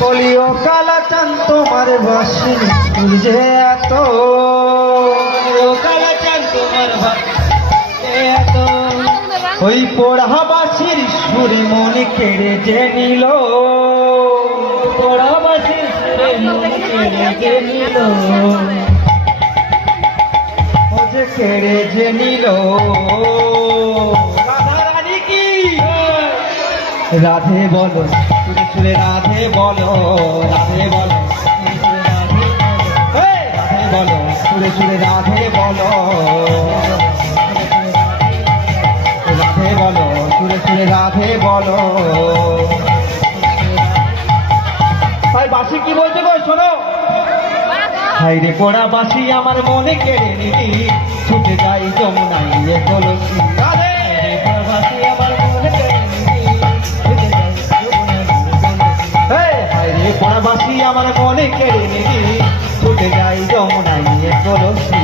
বলিও কালাচান তোমার বাসি যে এত, কালাচান তোমার এত, ওই পোড়াবাসির সুরে মনে কেড়ে যে নিল, পোড়াবাসির সুরে মনে কেড়ে যে নিল, ও যে কেড়ে যে নিল। রাধারানী কি রাধে বলো সুরে সুরে রাধে বলো, রাধে বলো রাধে বলো সুরে সুরে রাধে বলো, রাধে বলো সুরে সুরে রাধে বলো। ভাই বাসি কি বলছে গো শোনো, হাই রে পোড়া বাসি আমার মনে কেড়ে নিলি, ছুটে যাই যমুনায় নিয়ে তুলসী। রাধে বাসি আমার মনে কেড়ে নিলি, ছুটে যাই যমুনায় নিয়ে তুলসী। হাই রে পোড়া বাসি আমার মনে কেড়ে নিলি, ছুটে যাই যমুনায় নিয়ে তুলসী।